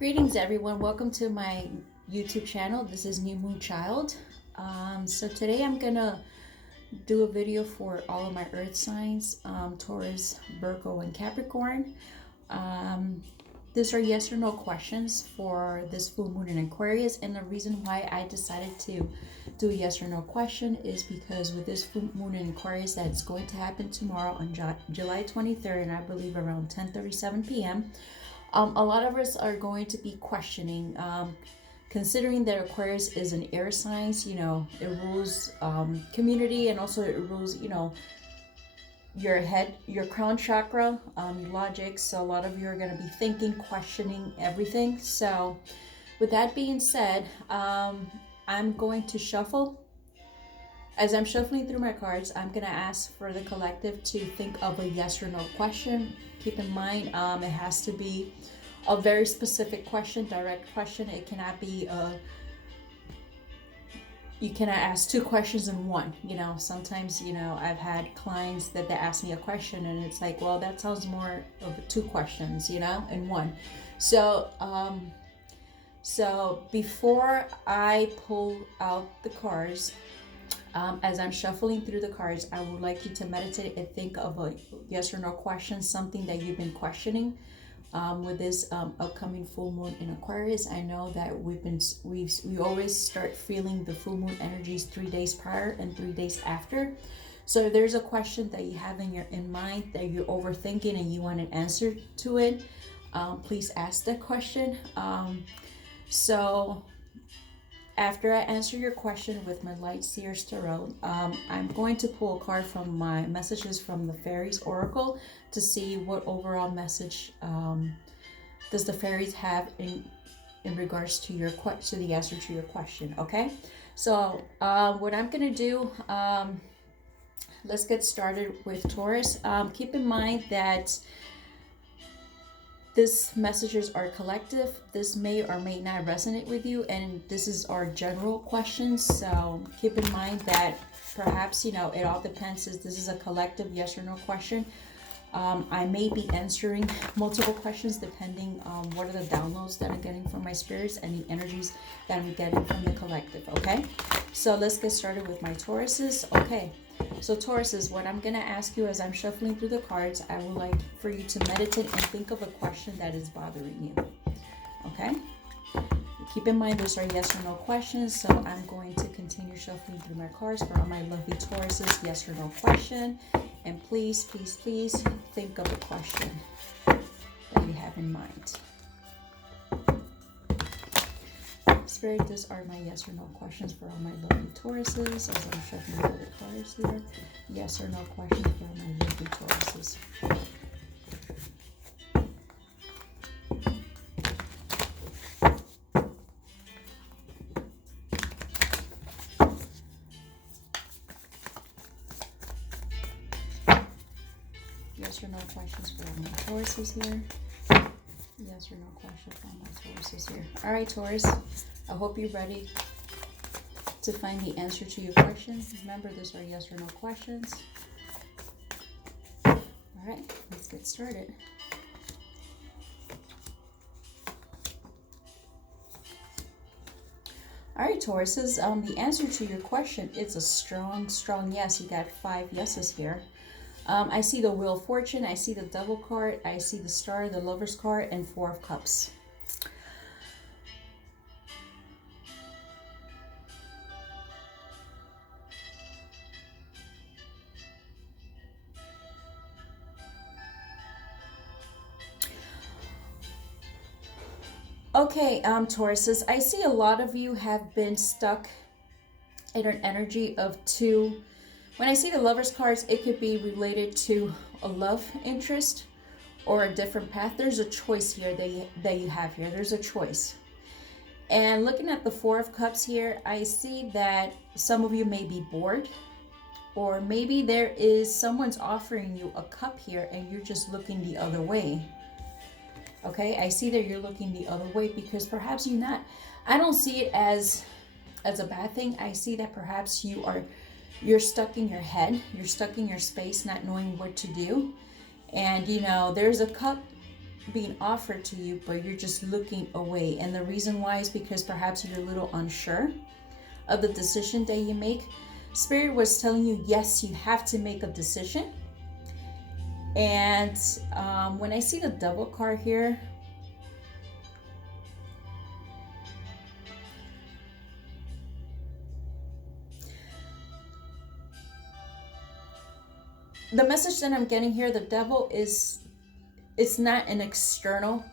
Greetings everyone, welcome to my YouTube channel. This is New Moon Child. So today I'm gonna do a video for all of my earth signs, Taurus, Virgo, and Capricorn. These are yes or no questions for this full moon in Aquarius, and the reason why I decided to do a yes or no question is because with this full moon in Aquarius that's going to happen tomorrow on July 23rd, and I believe around 10:37 p.m. A lot of us are going to be questioning, considering that Aquarius is an air sign, it rules community, and also it rules, your head, your crown chakra, your logic. So a lot of you are going to be thinking, questioning everything. So with that being said, I'm going to shuffle. As I'm shuffling through my cards, I'm going to ask for the collective to think of a yes or no question. Keep in mind, it has to be a very specific question, direct question. It cannot be you cannot ask two questions in one. Sometimes, I've had clients that they ask me a question and it's like, well, that sounds more of two questions, in one. So, so before I pull out the cards, as I'm shuffling through the cards, I would like you to meditate and think of a yes or no question, something that you've been questioning with this upcoming full moon in Aquarius. I know that we always start feeling the full moon energies 3 days prior and 3 days after. So if there's a question that you have in mind that you're overthinking and you want an answer to it, please ask that question. So after I answer your question with my Light Seers Tarot, I'm going to pull a card from my messages from the Fairies Oracle to see what overall message does the fairies have in regards to the answer to your question. Okay, so what I'm gonna do, let's get started with Taurus. Keep in mind that these messages are collective. This may or may not resonate with you, and this is our general questions. So keep in mind that perhaps, it all depends. This is a collective yes or no question. I may be answering multiple questions depending on what are the downloads that I'm getting from my spirits and the energies that I'm getting from the collective. Okay, so let's get started with my Tauruses. Okay, so Tauruses, what I'm going to ask you as I'm shuffling through the cards, I would like for you to meditate and think of a question that is bothering you. Okay, keep in mind those are yes or no questions, so I'm going to continue shuffling through my cards for all my lovely Tauruses. Yes or no question, and please, please, please think of a question that you have in mind. Spirit, these are my yes or no questions for all my lovely Tauruses as I'm shuffling through the cards here. Yes or no question for all my lovely Tauruses. Yes or no questions for all my Tauruses here. Yes or no question for all my Tauruses here. All right, Taurus, I hope you're ready to find the answer to your question. Remember, those are yes or no questions. All right, let's get started. All right, Tauruses, the answer to your question is a strong, strong yes. You got 5 yeses here. I see the Wheel of Fortune, I see the Devil card, I see the Star, the Lover's card, and 4 of Cups. Okay, Tauruses, I see a lot of you have been stuck in an energy of 2. When I see the Lover's cards, it could be related to a love interest or a different path. There's a choice here that you have here. There's a choice. And looking at the 4 of Cups here, I see that some of you may be bored, or maybe there is someone's offering you a cup here and you're just looking the other way. Okay, I see that you're looking the other way because perhaps I don't see it as a bad thing. I see that perhaps you're stuck in your head, you're stuck in your space, not knowing what to do. And there's a cup being offered to you, but you're just looking away. And the reason why is because perhaps you're a little unsure of the decision that you make. Spirit was telling you, yes, you have to make a decision. And when I see the Devil card here, the message that I'm getting here, the Devil is, it's not an external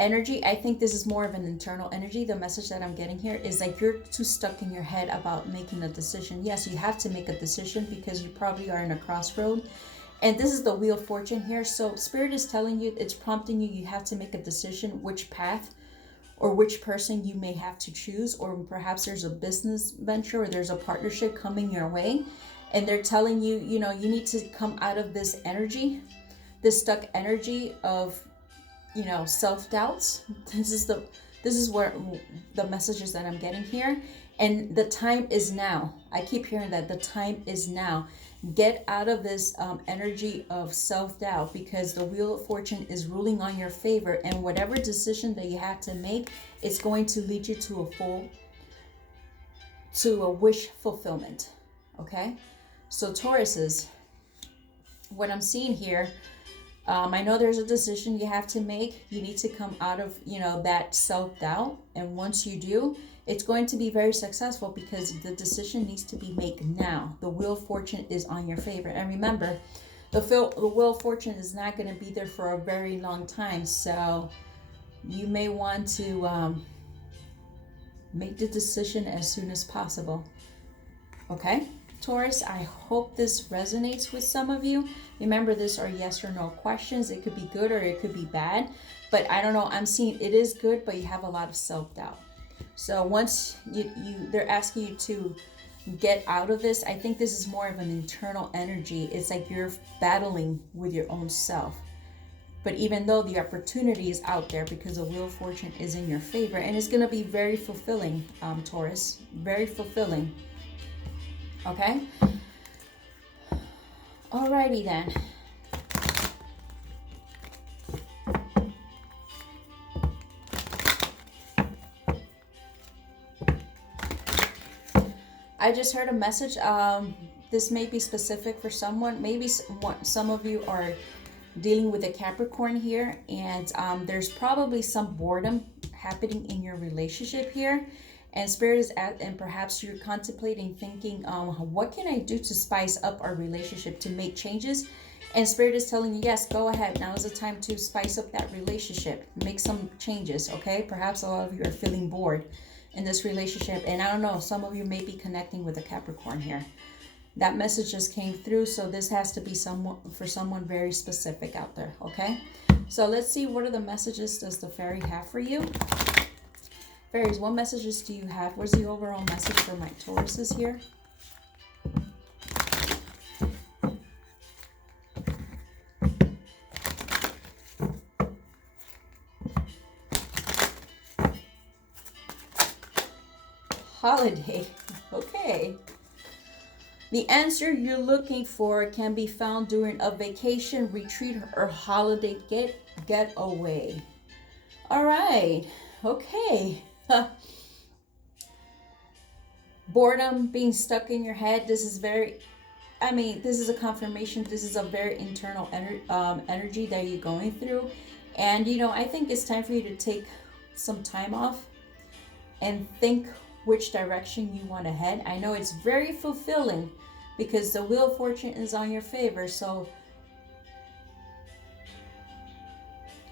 energy. I think this is more of an internal energy. The message that I'm getting here is like you're too stuck in your head about making a decision. Yes, you have to make a decision because you probably are in a crossroad. And this is the Wheel of Fortune here. So Spirit is telling you, it's prompting you, you have to make a decision which path or which person you may have to choose. Or perhaps there's a business venture or there's a partnership coming your way. And they're telling you, you know, you need to come out of this energy, this stuck energy of, you know, self-doubts. This is where the messages that I'm getting here. And the time is now. I keep hearing that the time is now. Get out of this energy of self-doubt, because the Wheel of Fortune is ruling on your favor, and whatever decision that you have to make, it's going to lead you to a wish fulfillment. Okay, so Tauruses, what I'm seeing here, I know there's a decision you have to make. You need to come out of, you know, that self-doubt, and once you do, it's going to be very successful because the decision needs to be made now. The Wheel of Fortune is on your favor. And remember, the Wheel of Fortune is not going to be there for a very long time. So you may want to make the decision as soon as possible. Okay, Taurus, I hope this resonates with some of you. Remember, these are yes or no questions. It could be good or it could be bad. But I don't know, I'm seeing it is good, but you have a lot of self-doubt. So once they're asking you to get out of this, I think this is more of an internal energy. It's like you're battling with your own self. But even though the opportunity is out there, because the Wheel of Fortune is in your favor, and it's going to be very fulfilling, Taurus, very fulfilling. Okay? Alrighty then. I just heard a message. This may be specific for someone. Maybe some of you are dealing with a Capricorn here, and there's probably some boredom happening in your relationship here. And Spirit is and perhaps you're contemplating, thinking, what can I do to spice up our relationship, to make changes? And Spirit is telling you, yes, go ahead. Now is the time to spice up that relationship, make some changes. Okay, perhaps a lot of you are feeling bored in this relationship, and I don't know, some of you may be connecting with a Capricorn here. That message just came through, so this has to be for someone very specific out there. Okay, so let's see, what are the messages does the fairy have for you? Fairies, what messages do you have? What's the overall message for my Tauruses here? Holiday. Okay. The answer you're looking for can be found during a vacation, retreat, or holiday getaway. All right. Okay. Boredom, being stuck in your head. This is very, I mean, this is a confirmation. This is a very internal energy that you're going through. And, you know, I think it's time for you to take some time off and think which direction you want to head. I know it's very fulfilling because the Wheel of Fortune is on your favor. So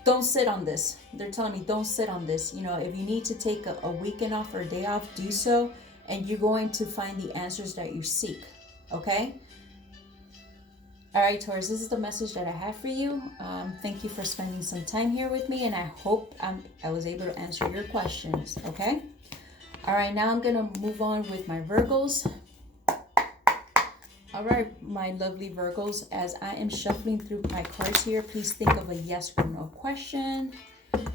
don't sit on this. They're telling me don't sit on this. You know, if you need to take a weekend off or a day off, do so. And you're going to find the answers that you seek. Okay? All right, Taurus, this is the message that I have for you. Thank you for spending some time here with me. And I hope I was able to answer your questions. Okay? All right, now I'm going to move on with my Virgos. All right, my lovely Virgos, as I am shuffling through my cards here, please think of a yes or no question.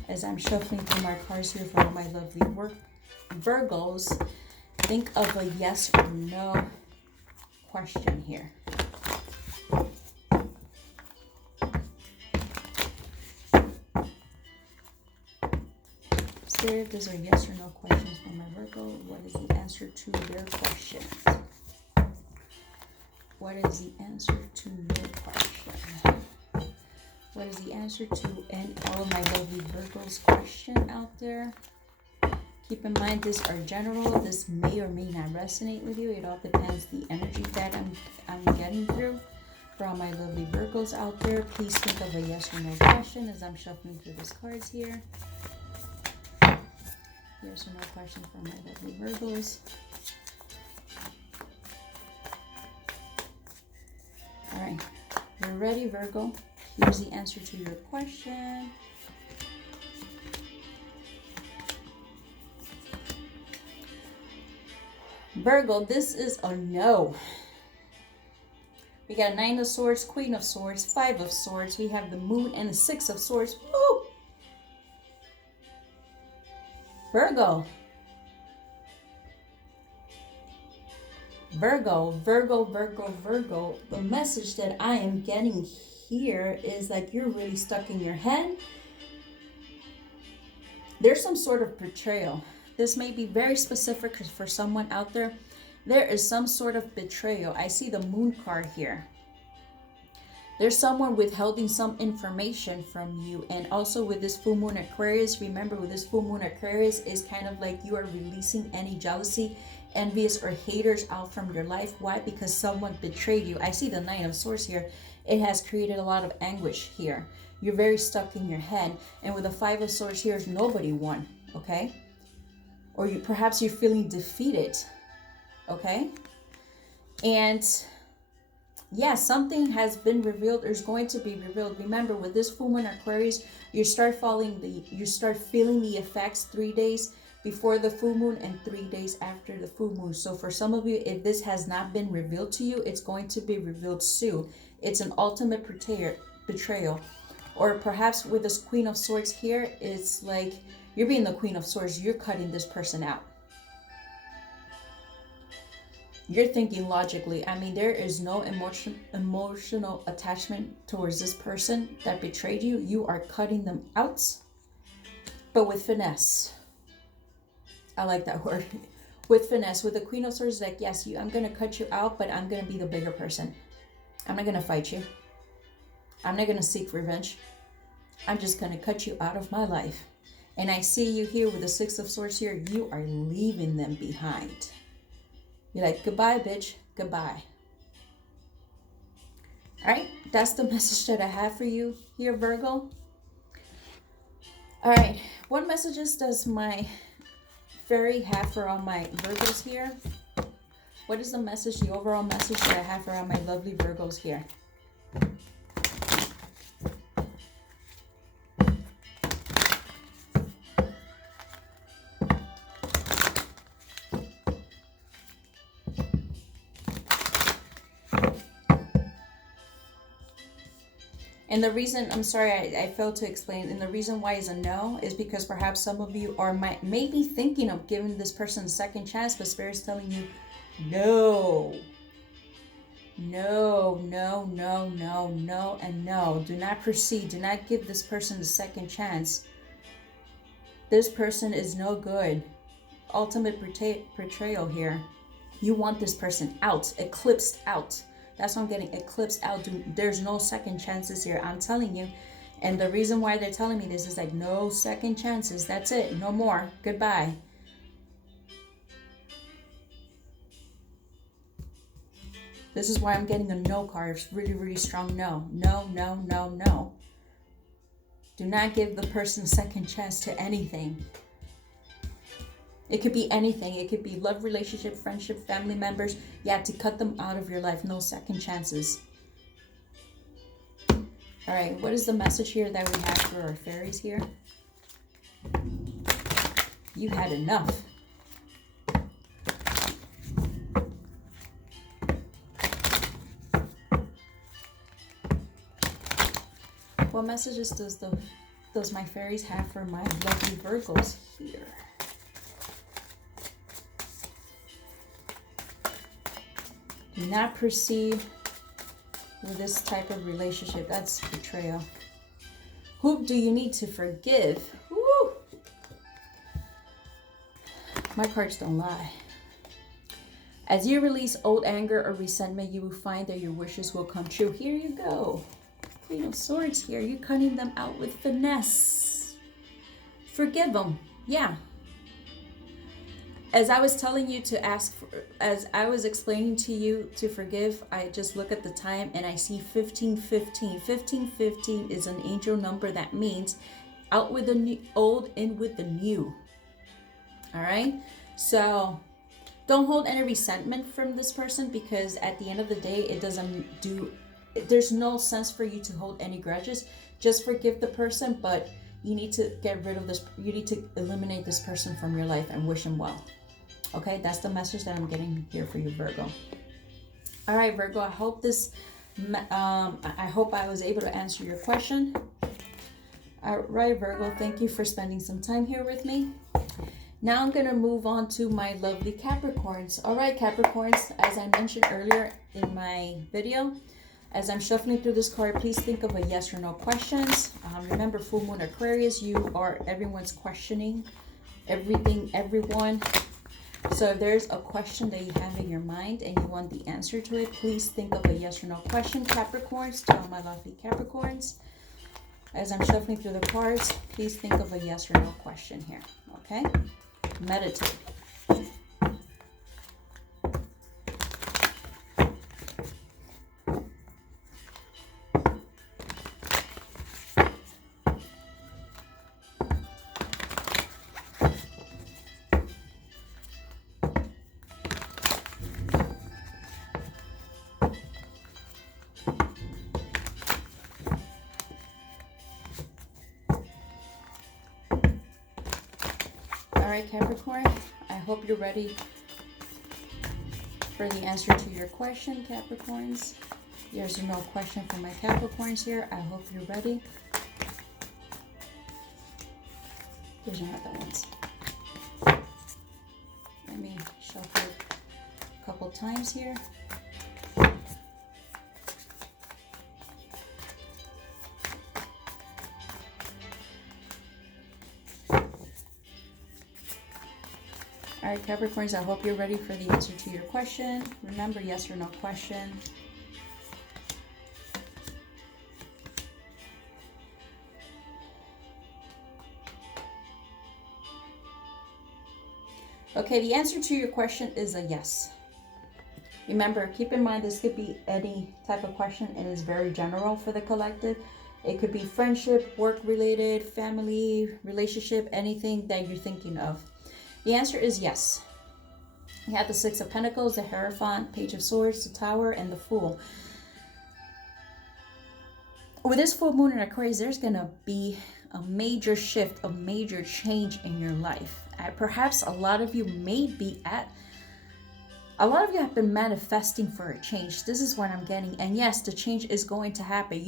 As I'm shuffling through my cards here for all my lovely Virgos, think of a yes or no question here. Spirit, these are yes or no questions for my Virgo. What is the answer to their question? What is the answer to your question? What is the answer to all of my lovely Virgos question out there? Keep in mind, these are general. This may or may not resonate with you. It all depends the energy that I'm getting through. For all my lovely Virgos out there, please think of a yes or no question as I'm shuffling through these cards here. Yes or no question for my lovely Virgos. All right, you're ready, Virgo. Here's the answer to your question. Virgo, this is a no. We got Nine of Swords, Queen of Swords, Five of Swords. We have the Moon and the Six of Swords. Woo! Virgo. Virgo, Virgo, Virgo, Virgo. The message that I am getting here is like you're really stuck in your head. There's some sort of betrayal. This may be very specific for someone out there. There is some sort of betrayal. I see the Moon card here. There's someone withholding some information from you. And also with this full moon Aquarius, remember with this full moon Aquarius is kind of like you are releasing any jealousy, envious, or haters out from your life. Why? Because someone betrayed you. I see the Nine of Swords here. It has created a lot of anguish here. You're very stuck in your head. And with the Five of Swords here, nobody won, okay? Or perhaps you're feeling defeated, okay? And yeah, something has been revealed or is going to be revealed. Remember, with this full moon Aquarius, you start feeling the effects 3 days before the full moon and 3 days after the full moon. So for some of you, if this has not been revealed to you, it's going to be revealed soon. It's an ultimate betrayal. Or perhaps with this Queen of Swords here, it's like you're being the Queen of Swords. You're cutting this person out. You're thinking logically. I mean, there is no emotional attachment towards this person that betrayed you. You are cutting them out, but with finesse. I like that word. With finesse. With the Queen of Swords, like, yes, I'm going to cut you out, but I'm going to be the bigger person. I'm not going to fight you. I'm not going to seek revenge. I'm just going to cut you out of my life. And I see you here with the Six of Swords here. You are leaving them behind. You're like, goodbye, bitch. Goodbye. All right. That's the message that I have for you here, Virgo. All right. What messages does my fairy have for all my Virgos here? What is the message, the overall message that I have for all my lovely Virgos here? And the reason, I'm sorry, I failed to explain, and the reason why is a no is because perhaps some of you are maybe thinking of giving this person a second chance, but Spirit's telling you, no. No, no, no, no, no, and no. Do not proceed. Do not give this person a second chance. This person is no good. Ultimate betrayal here. You want this person out, eclipsed out. That's what I'm getting, eclipsed out. There's no second chances here, I'm telling you. And the reason why they're telling me this is like, no second chances. That's it. No more. Goodbye. This is why I'm getting a no card. It's really, really strong no. No, no, no, no. Do not give the person a second chance to anything. It could be anything. It could be love, relationship, friendship, family members. You have to cut them out of your life. No second chances. All right. What is the message here that we have for our fairies here? You had enough. What messages does my fairies have for my lovely Virgos here? Do not proceed with this type of relationship. That's betrayal. Who do you need to forgive? Woo! My cards don't lie. As you release old anger or resentment, you will find that your wishes will come true. Here you go. Queen of Swords here. You're cutting them out with finesse. Forgive them. Yeah. As I was telling you to ask, as I was explaining to you to forgive, I just look at the time and I see 1515. 1515 is an angel number that means out with the new, old, in with the new. All right? So don't hold any resentment from this person, because at the end of the day, it doesn't do, there's no sense for you to hold any grudges. Just forgive the person, but you need to get rid of this, you need to eliminate this person from your life and wish them well. Okay, that's the message that I'm getting here for you, Virgo. All right, Virgo, I hope this, I hope I was able to answer your question. All right, Virgo, thank you for spending some time here with me. Now I'm going to move on to my lovely Capricorns. All right, Capricorns, as I mentioned earlier in my video, as I'm shuffling through this card, please think of a yes or no questions. Remember, full moon Aquarius, you are everyone's questioning everything, everyone. So if there's a question that you have in your mind and you want the answer to it, please think of a yes or no question, Capricorns, to all my lovely Capricorns. As I'm shuffling through the cards, please think of a yes or no question here, okay? Meditate. All right, Capricorn, I hope you're ready for the answer to your question, Capricorns. Yes or no question for my Capricorns here. I hope you're ready. There's no other ones. Let me shuffle a couple times here. All right, Capricorns, I hope you're ready for the answer to your question. Remember, yes or no question. Okay, the answer to your question is a yes. Remember, keep in mind this could be any type of question and is very general for the collective. It could be friendship, work-related, family, relationship, anything that you're thinking of. The answer is yes. You have the Six of Pentacles, the Hierophant, Page of Swords, the Tower, and the Fool. With this full moon in Aquarius, there's going to be a major shift, a major change in your life. Perhaps a lot of you may be a lot of you have been manifesting for a change. This is what I'm getting. And yes, the change is going to happen.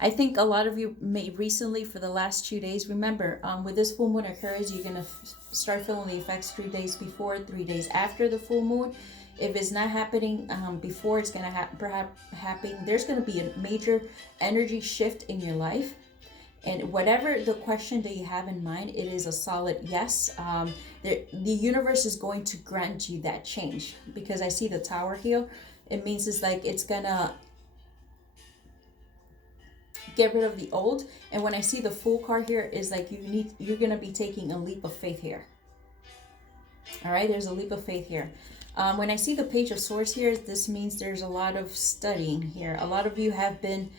I think a lot of you may recently, for the last 2 days, remember, with this full moon Aquarius, you're going to start feeling the effects 3 days before, 3 days after the full moon. If it's not happening before, it's going to perhaps happen. There's going to be a major energy shift in your life. And whatever the question that you have in mind, it is a solid yes. The universe is going to grant you that change. Because I see the Tower here. It means it's like it's going to get rid of the old. And when I see the Fool card here, is like you're going to be taking a leap of faith here. All right, there's a leap of faith here. When I see the Page of Swords here, this means there's a lot of studying here. A lot of you have been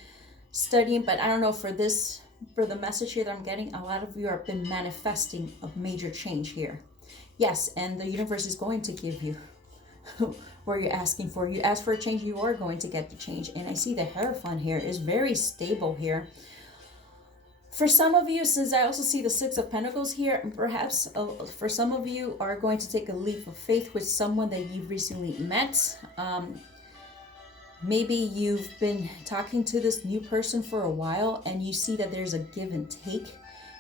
studying, but I don't know, for the message here that I'm getting, a lot of you have been manifesting a major change here. Yes, and the universe is going to give you what you're asking for. You ask for a change, you are going to get the change. And I see the Hierophant here is very stable here. For some of you, since I also see the Six of Pentacles here, perhaps for some of you are going to take a leap of faith with someone that you've recently met. Maybe you've been talking to this new person for a while and you see that there's a give and take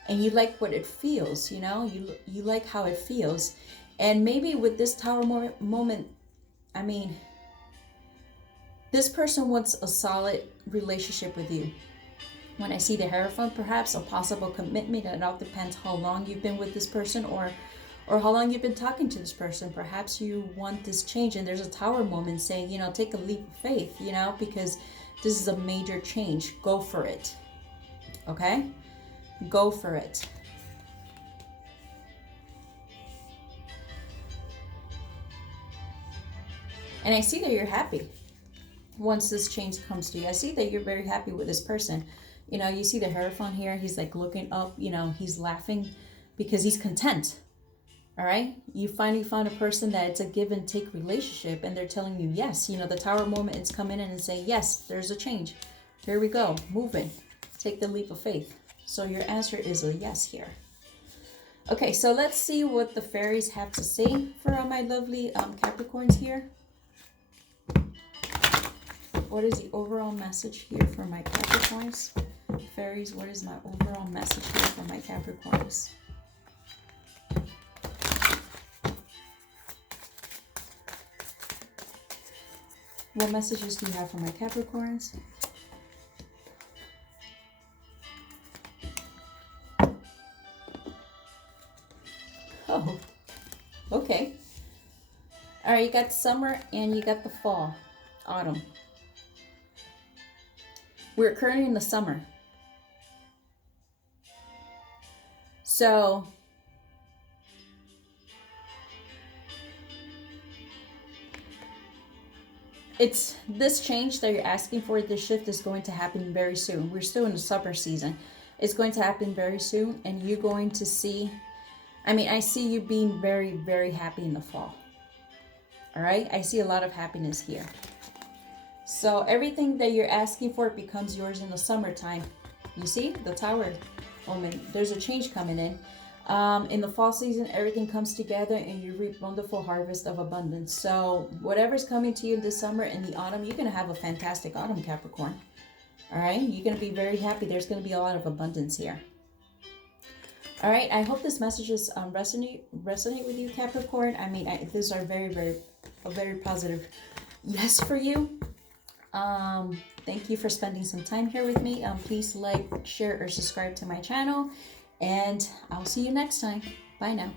and you like what it feels, you know, you like how it feels. And maybe with this Tower moment, I mean, this person wants a solid relationship with you. When I see the Hierophant, perhaps a possible commitment, and it all depends how long you've been with this person or or how long you've been talking to this person. Perhaps you want this change, and there's a Tower moment saying, you know, take a leap of faith, you know, because this is a major change. Go for it. Okay? Go for it. And I see that you're happy once this change comes to you. I see that you're very happy with this person. You know, you see the Hierophant here. He's like looking up, you know, he's laughing because he's content. All right? You finally found a person that it's a give and take relationship, and they're telling you yes. You know, the Tower moment is coming in and saying, yes, there's a change. Here we go. Moving. Take the leap of faith. So your answer is a yes here. Okay, so let's see what the fairies have to say for all my lovely Capricorns here. What is the overall message here for my Capricorns? Fairies, what is my overall message here for my Capricorns? What messages do you have for my Capricorns? Oh, okay. All right, you got summer and you got the fall, autumn. We're currently in the summer. So it's this change that you're asking for, this shift is going to happen very soon. We're still in the summer season. It's going to happen very soon, and you're going to see, I mean, I see you being very, very happy in the fall. All right? I see a lot of happiness here. So everything that you're asking for becomes yours in the summertime. You see? The Tower moment. There's a change coming in. In the fall season, everything comes together and you reap wonderful harvest of abundance. So whatever's coming to you this summer and the autumn, you're going to have a fantastic autumn, Capricorn. All right? You're going to be very happy. There's going to be a lot of abundance here. All right? I hope this messages resonate with you, Capricorn. I mean, these are a very positive yes for you. Thank you for spending some time here with me. Please like, share, or subscribe to my channel. And I'll see you next time. Bye now.